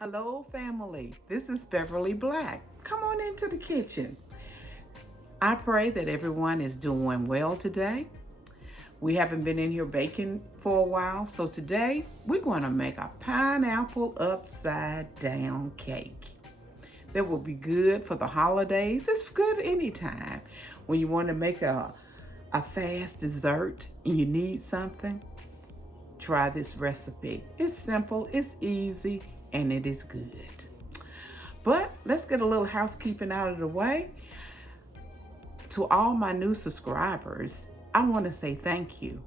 Hello, family. This is Beverly Black. Come on into the kitchen. I pray that everyone is doing well today. We haven't been in here baking for a while, so today we're going to make a pineapple upside down cake. That will be good for the holidays. It's good anytime. When you want to make a fast dessert and you need something, try this recipe. It's simple, it's easy, and it is good. But let's get a little housekeeping out of the way. To all my new subscribers, I want to say thank you.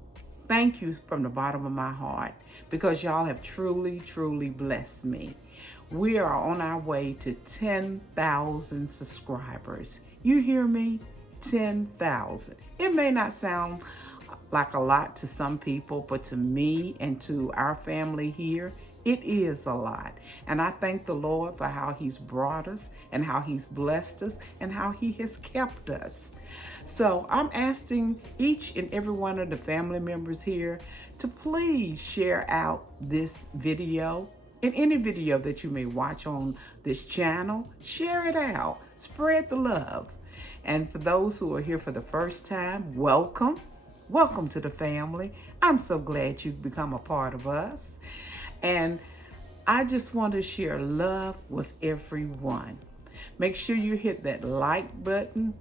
Thank you from the bottom of my heart because y'all have truly, truly blessed me. We are on our way to 10,000 subscribers. You hear me? 10,000. It may not sound like a lot to some people, but to me and to our family here, it is a lot. And I thank the Lord for how He's brought us and how He's blessed us and how He has kept us. So I'm asking each and every one of the family members here to please share out this video and any video that you may watch on this channel. Share it out. Spread the love. And for those who are here for the first time, welcome. Welcome to the family. I'm so glad you've become a part of us. And I just want to share love with everyone. Make sure you hit that like button,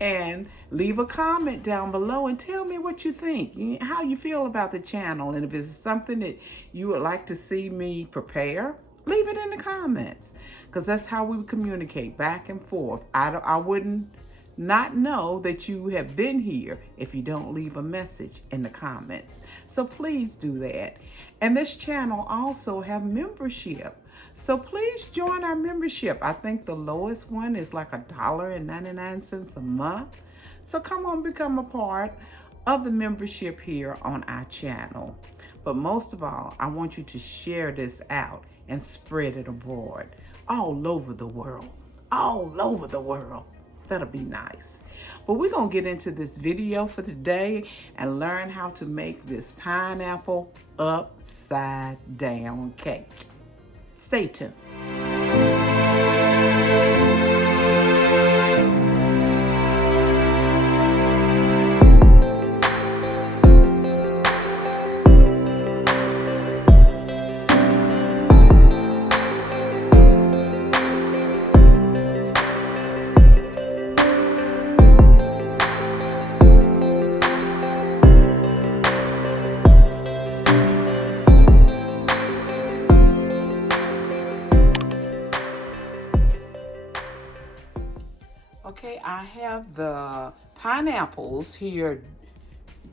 and leave a comment down below and tell me what you think, how you feel about the channel. And if it's something that you would like to see me prepare, leave it in the comments, because that's how we communicate back and forth. I wouldn't not know that you have been here if you don't leave a message in the comments. So please do that. And this channel also have membership. So please join our membership. I think the lowest one is like $1.99 a month. So come on, become a part of the membership here on our channel. But most of all, I want you to share this out and spread it abroad, all over the world, all over the world. That'll be nice. But we're going to get into this video for today and learn how to make this pineapple upside down cake. Stay tuned. Okay, I have the pineapples here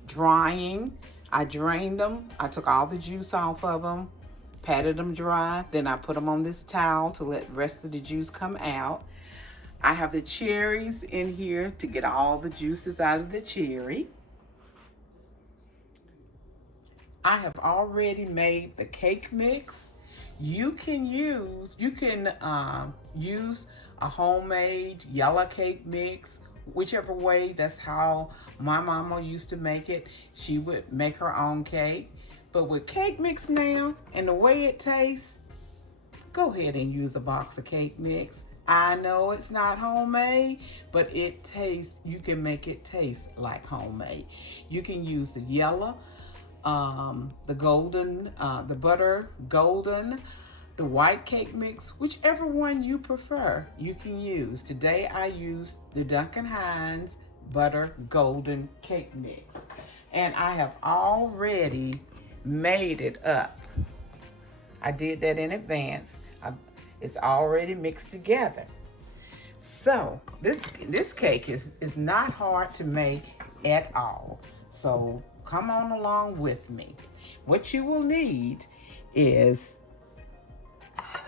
drying. I drained them. I took all the juice off of them, patted them dry. Then I put them on this towel to let the rest of the juice come out. I have the cherries in here to get all the juices out of the cherry. I have already made the cake mix. You can use a homemade yellow cake mix, whichever way. That's how my mama used to make it. She would make her own cake. But with cake mix now and the way it tastes, go ahead and use a box of cake mix. I know it's not homemade, but it tastes, you can make it taste like homemade. You can use the yellow, the golden, the butter golden, the white cake mix, whichever one you prefer, you can use. Today I used the Duncan Hines butter golden cake mix, and I have already made it up. I did that in advance. It's already mixed together. So this cake is not hard to make at all. So come on along with me. What you will need is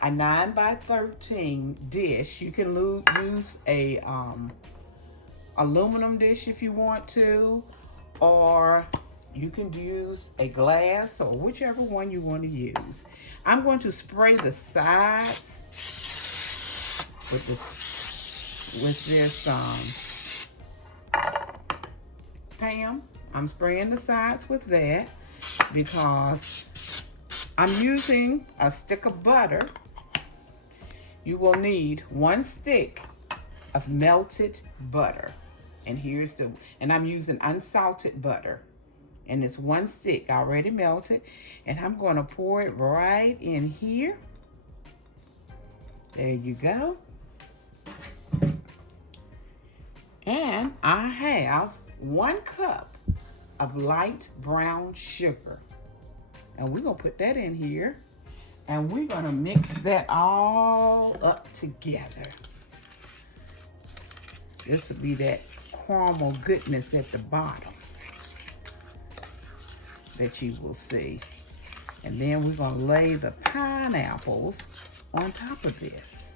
a 9x13 dish. You can use a aluminum dish if you want to, or you can use a glass, or whichever one you want to use. I'm going to spray the sides with this Pam. I'm spraying the sides with that because I'm using a stick of butter. You will need 1 stick of melted butter. And I'm using unsalted butter. And it's 1 stick already melted. And I'm going to pour it right in here. There you go. And I have 1 cup of light brown sugar. And we're going to put that in here. And we're going to mix that all up together. This will be that caramel goodness at the bottom that you will see. And then we're going to lay the pineapples on top of this.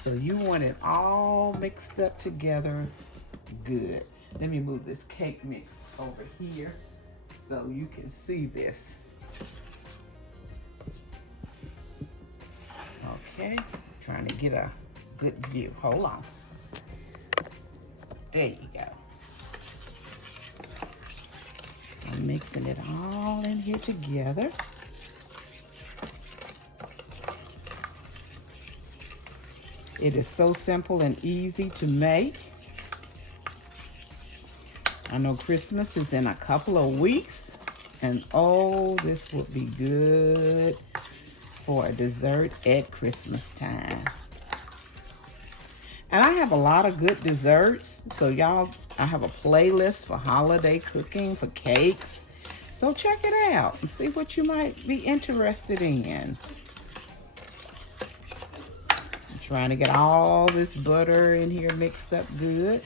So you want it all mixed up together good. Let me move this cake mix over here so you can see this. Okay, trying to get a good view. Hold on. There you go. I'm mixing it all in here together. It is so simple and easy to make. I know Christmas is in a couple of weeks, and oh, this would be good for a dessert at Christmas time. And I have a lot of good desserts. So y'all, I have a playlist for holiday cooking, for cakes. So check it out and see what you might be interested in. I'm trying to get all this butter in here mixed up good.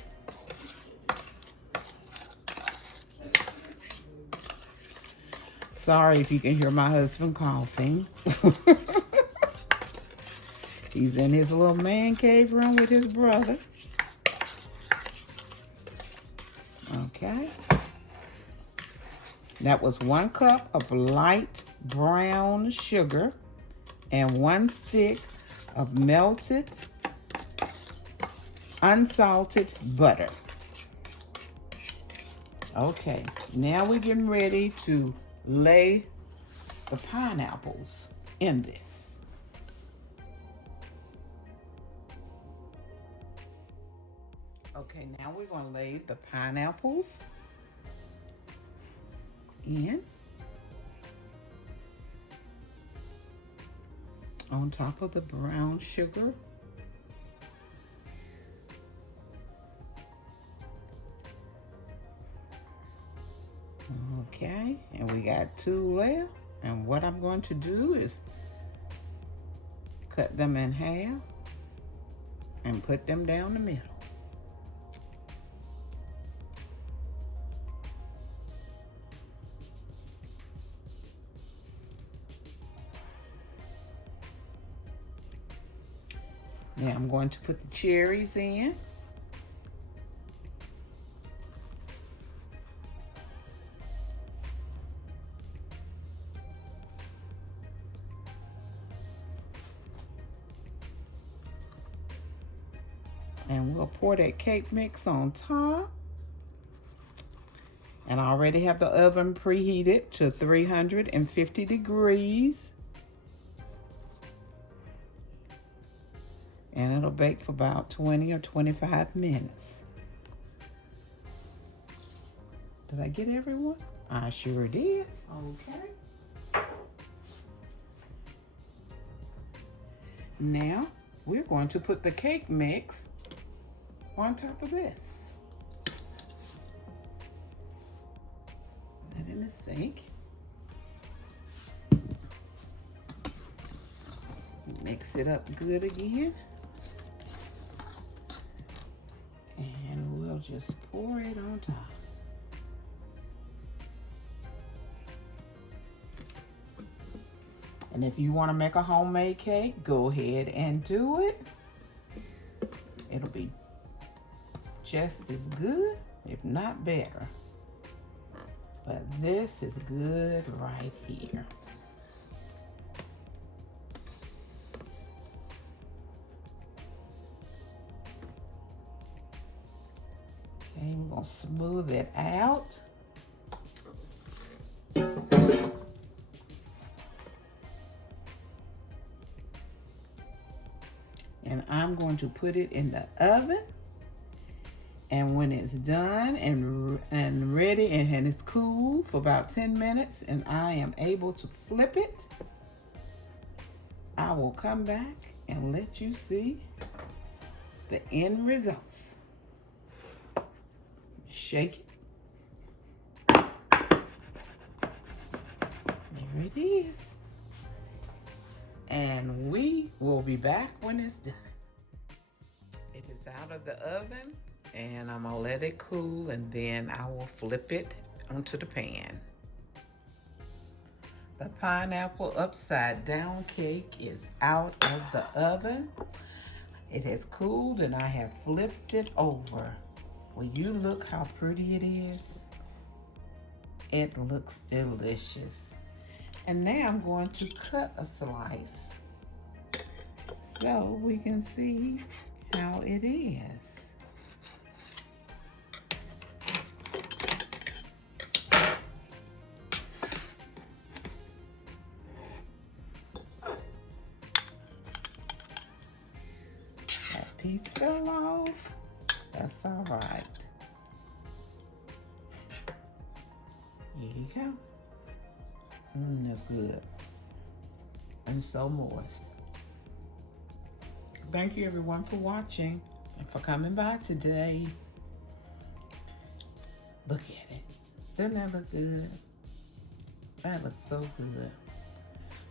Sorry if you can hear my husband coughing. He's in his little man cave room with his brother. Okay. That was 1 cup of light brown sugar and 1 stick of melted, unsalted butter. Okay, now we're getting ready to lay the pineapples in this. Okay, now we're going to lay the pineapples in on top of the brown sugar. Okay, and we got 2 left. And what I'm going to do is cut them in half and put them down the middle. Now I'm going to put the cherries in. And we'll pour that cake mix on top. And I already have the oven preheated to 350 degrees. And it'll bake for about 20 or 25 minutes. Did I get everyone? I sure did. Okay. Now, we're going to put the cake mix on top of this. Put that in the sink. Mix it up good again. And we'll just pour it on top. And if you want to make a homemade cake, go ahead and do it. It'll be just as good, if not better. But this is good right here. Okay, we're gonna smooth it out. and I'm going to put it in the oven. And when it's done and ready and it's cool for about 10 minutes and I am able to flip it, I will come back and let you see the end results. Shake it. There it is. And we will be back when it's done. It is out of the oven. And I'm gonna let it cool and then I will flip it onto the pan. The pineapple upside down cake is out of the oven. It has cooled and I have flipped it over. Will you look how pretty it is? It looks delicious. And now I'm going to cut a slice so we can see how it is. Piece fell off. That's all right. Here you go. That's good. And so moist. Thank you everyone for watching and for coming by today. Look at it. Doesn't that look good? That looks so good.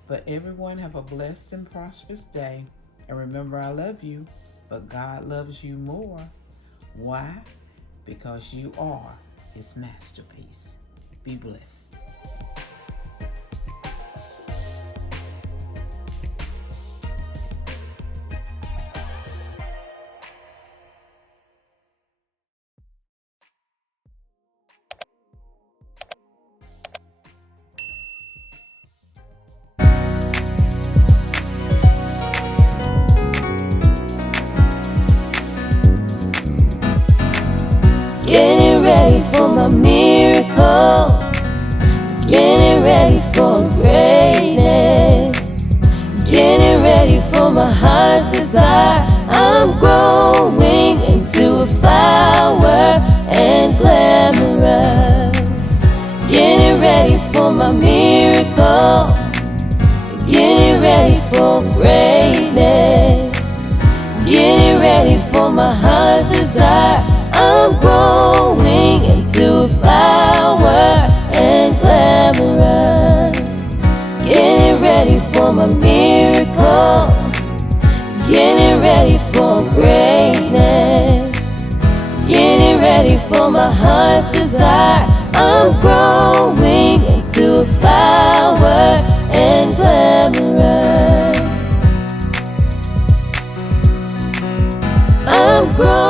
But everyone have a blessed and prosperous day. And remember, I love you. But God loves you more. Why? Because you are His masterpiece. Be blessed. Getting ready for my miracle, getting ready for greatness, getting ready for my heart's desire. I'm growing into a flower and glamorous. Getting ready for my miracle, getting ready for greatness, getting ready for my heart's desire. I'm growing into a flower and glamorous. Getting ready for my miracle, getting ready for greatness, getting ready for my heart's desire. I'm growing into a flower and glamorous. I'm growing